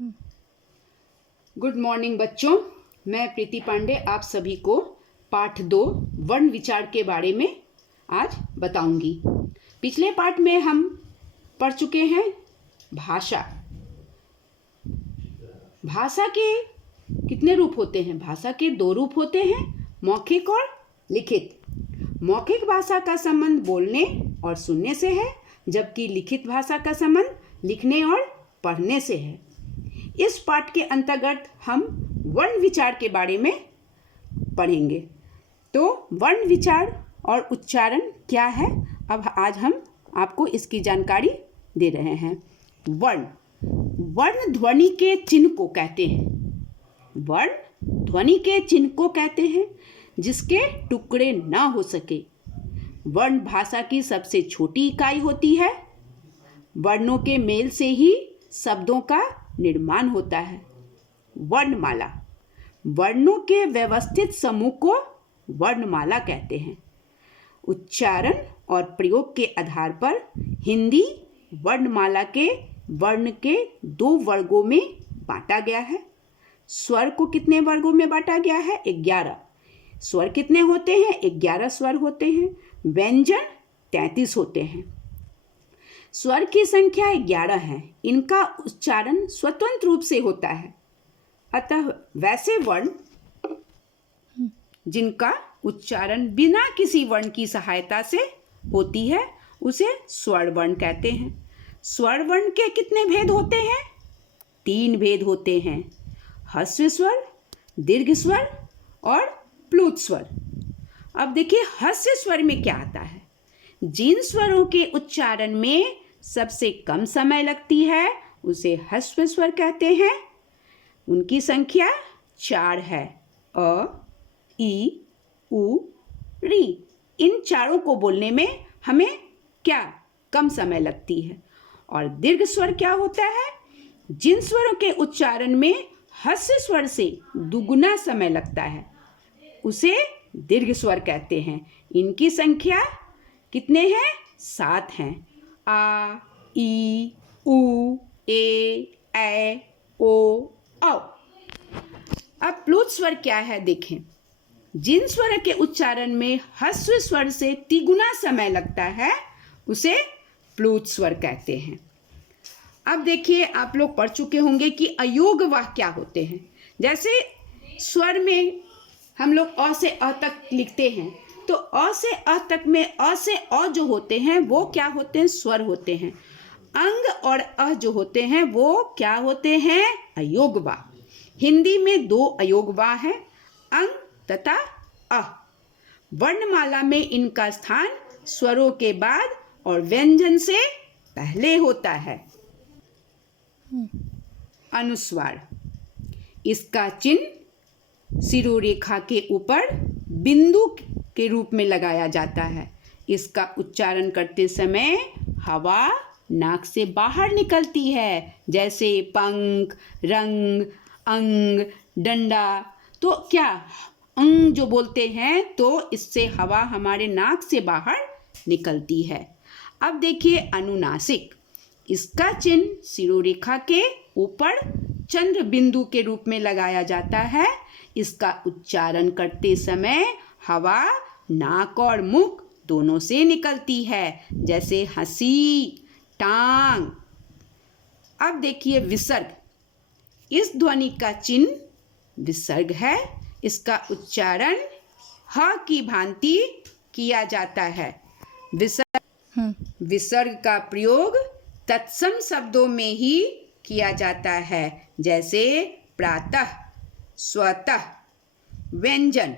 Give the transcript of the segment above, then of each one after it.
Good morning बच्चों, मैं प्रीति पांडे आप सभी को पाठ 2 वर्ण विचार के बारे में आज बताऊंगी। पिछले पाठ में हम पढ़ चुके हैं भाषा। भाषा के कितने रूप होते हैं? भाषा के 2 रूप होते हैं, मौखिक और लिखित। मौखिक भाषा का संबंध बोलने और सुनने से है, जबकि लिखित भाषा का संबंध लिखने और पढ़ने से है। इस पाठ के अंतर्गत हम वर्ण विचार के बारे में पढ़ेंगे। तो वर्ण विचार और उच्चारण क्या है, अब आज हम आपको इसकी जानकारी दे रहे हैं। वर्ण ध्वनि के चिन्ह को कहते हैं। वर्ण ध्वनि के चिन्ह को कहते हैं जिसके टुकड़े ना हो सके। वर्ण भाषा की सबसे छोटी इकाई होती है। वर्णों के मेल से ही शब्दों का निर्माण होता है। वर्णमाला, वर्णों के व्यवस्थित समूह को वर्णमाला कहते हैं। उच्चारण और प्रयोग के आधार पर हिंदी वर्णमाला के वर्ण के 2 वर्गों में बांटा गया है। स्वर को कितने वर्गों में बांटा गया है? 11। स्वर कितने होते हैं? 11 स्वर होते हैं। व्यंजन 33 होते हैं। स्वर की संख्या 11 है। इनका उच्चारण स्वतंत्र रूप से होता है। अतः वैसे वर्ण जिनका उच्चारण बिना किसी वर्ण की सहायता से होती है उसे स्वर वर्ण कहते हैं। स्वर वर्ण के कितने भेद होते हैं? 3 भेद होते हैं, ह्रस्व स्वर, दीर्घ स्वर और प्लुत स्वर। अब देखिए ह्रस्व स्वर में क्या आता है। जिन स्वरों के उच्चारण में सबसे कम समय लगती है उसे ह्रस्व स्वर कहते हैं। उनकी संख्या 4 है। अ, ई, उ, री। इन चारों को बोलने में हमें क्या कम समय लगती है। और दीर्घ स्वर क्या होता है? जिन स्वरों के उच्चारण में ह्रस्व स्वर से दुगुना समय लगता है उसे दीर्घ स्वर कहते हैं। इनकी संख्या कितने हैं? 7 हैं। आ, ई, उ, ए, ओ, औ। अब प्लुत स्वर क्या है देखें। जिन स्वर के उच्चारण में ह्रस्व स्वर से तिगुना समय लगता है उसे प्लुत स्वर कहते हैं। अब देखिए आप लोग पढ़ चुके होंगे कि अयोगवाह क्या होते हैं। जैसे स्वर में हम लोग अ से अ तक लिखते हैं, तो अ से अ तक में अ से अ जो होते हैं वो क्या होते हैं? स्वर होते हैं। अंग और अ जो होते हैं वो क्या होते हैं? अयोगवाह। हिंदी में 2 अयोगवाह हैं, अंग तथा अ। वर्णमाला में इनका स्थान स्वरों के बाद और व्यंजन से पहले होता है। अनुस्वार, इसका चिन्ह शिरोरेखा के ऊपर बिंदु के रूप में लगाया जाता है। इसका उच्चारण करते समय हवा नाक से बाहर निकलती है, जैसे पंख, रंग, अंग, डंडा। तो क्या अंग जो बोलते हैं तो इससे हवा हमारे नाक से बाहर निकलती है। अब देखिए अनुनासिक, इसका चिन्ह शिरोरेखा के ऊपर चंद्र बिंदु के रूप में लगाया जाता है। इसका उच्चारण करते समय हवा नाक और मुख दोनों से निकलती है, जैसे हंसी, टांग। अब देखिए विसर्ग, इस ध्वनि का चिन्ह विसर्ग है। इसका उच्चारण ह की भांति किया जाता है। विसर्ग का प्रयोग तत्सम शब्दों में ही किया जाता है, जैसे प्रातः, स्वतः। व्यंजन,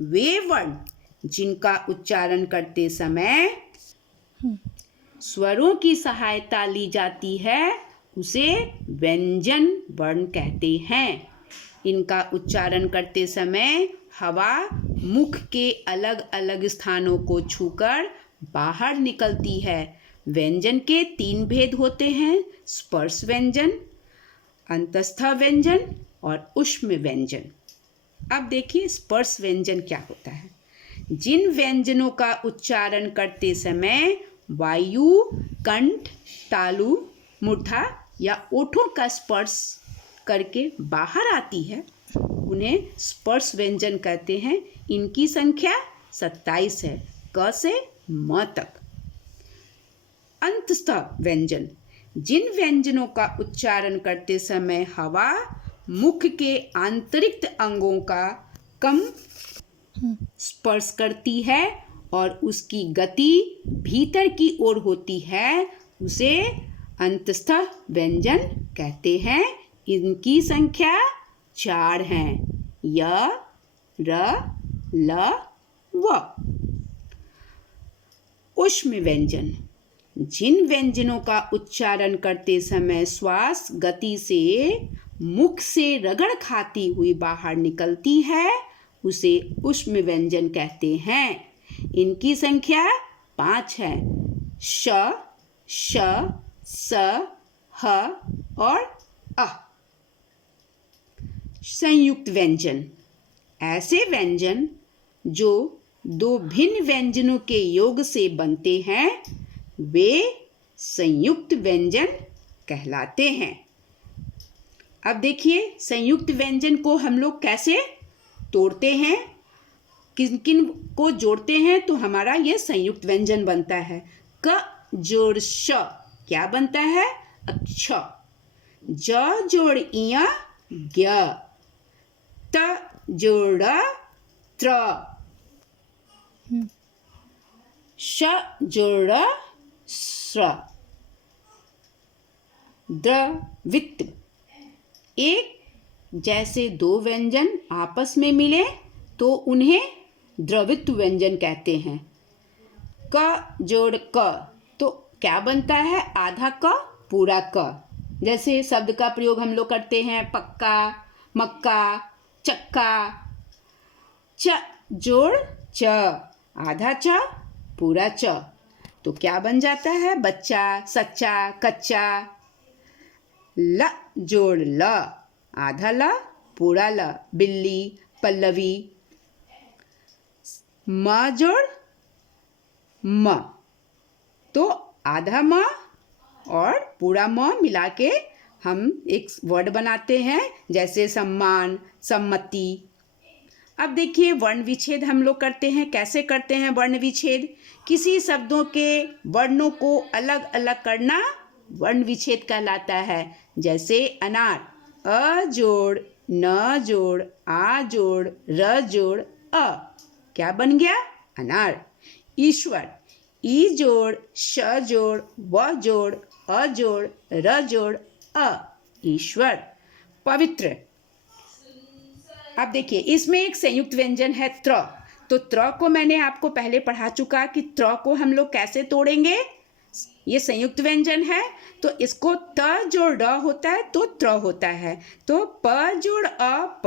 वे वर्ण जिनका उच्चारण करते समय स्वरों की सहायता ली जाती है उसे व्यंजन वर्ण कहते हैं। इनका उच्चारण करते समय हवा मुख के अलग अलग स्थानों को छूकर बाहर निकलती है। व्यंजन के 3 भेद होते हैं, स्पर्श व्यंजन, अंतस्थ व्यंजन और ऊष्म व्यंजन। अब देखिए स्पर्श व्यंजन क्या होता है। जिन व्यंजनों का उच्चारण करते समय वायु, कंठ, तालु, मूर्धा या ओठों का स्पर्श करके बाहर आती है उन्हें स्पर्श व्यंजन कहते हैं। इनकी संख्या 27 है, क से म तक। अंतस्थ व्यंजन, जिन व्यंजनों का उच्चारण करते समय हवा मुख के आंतरिक अंगों का कम स्पर्श करती है और उसकी गति भीतर की ओर होती है, उसे अंतस्थ व्यंजन कहते हैं। इनकी संख्या 4 हैं, य, र, ल, व। ऊष्म व्यंजन, जिन व्यंजनों का उच्चारण करते समय श्वास गति से मुख से रगड़ खाती हुई बाहर निकलती है, उसे ऊष्म व्यंजन कहते हैं। इनकी संख्या 5 है, श, श, स, ह और अ। संयुक्त व्यंजन, ऐसे व्यंजन जो दो भिन्न व्यंजनों के योग से बनते हैं, वे संयुक्त व्यंजन कहलाते हैं। अब देखिए संयुक्त व्यंजन को हम लोग कैसे तोड़ते हैं, किन किन को जोड़ते हैं तो हमारा ये संयुक्त व्यंजन बनता है। क जोड़ श क्या बनता है? अक्ष। ज जोड़ इया ज्ञ। त जोड़ त्र। श जोड़ स्र। द्रवित, एक जैसे दो व्यंजन आपस में मिले तो उन्हें द्रवित व्यंजन कहते हैं। क जोड़ क तो क्या बनता है? आधा क पूरा क। जैसे शब्द का प्रयोग हम लोग करते हैं पक्का, मक्का, चक्का। च जोड़ च, आधा च पूरा च, तो क्या बन जाता है? बच्चा, सच्चा, कच्चा। ल जोड़ ल, आधा ल पूरा ल, बिल्ली, पल्लवी। म जोड़ म, तो आधा म और पूरा म मिला के हम एक वर्ड बनाते हैं, जैसे सम्मान, सम्मति। अब देखिए वर्ण विच्छेद हम लोग करते हैं। कैसे करते हैं वर्ण विच्छेद? किसी शब्दों के वर्णों को अलग अलग करना वर्ण विच्छेद कहलाता है। जैसे अनार, अ जोड़ न जोड़ आ जोड़ र जोड़ अ, क्या बन गया? अनार। ईश्वर, ई जोड़ श जोड़ व जोड़ अ जोड़ र जोड़ अ, ईश्वर। पवित्र, अब देखिए इसमें एक संयुक्त व्यंजन है त्र, तो त्र को मैंने आपको पहले पढ़ा चुका कि त्र को हम लोग कैसे तोड़ेंगे। ये संयुक्त व्यंजन है तो इसको त जोड़ ड होता है तो त्र होता है। तो प जोड़ अ प,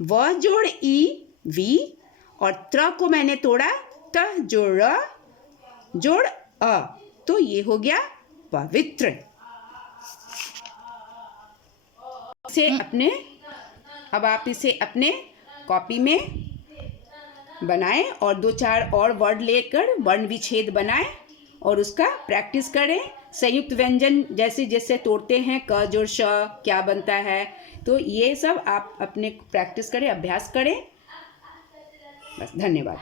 व जोड़ ई वी और त्र को मैंने तोड़ा त जोड़ र जोड़ अ, तो ये हो गया पवित्र। से अपने अब आप इसे अपने कॉपी में बनाएं और 2-4 और वर्ड लेकर वर्ण विच्छेद बनाएं और उसका प्रैक्टिस करें। संयुक्त व्यंजन जैसे जैसे तोड़ते हैं क जोड़ श क्या बनता है, तो ये सब आप अपने प्रैक्टिस करें, अभ्यास करें। बस, धन्यवाद।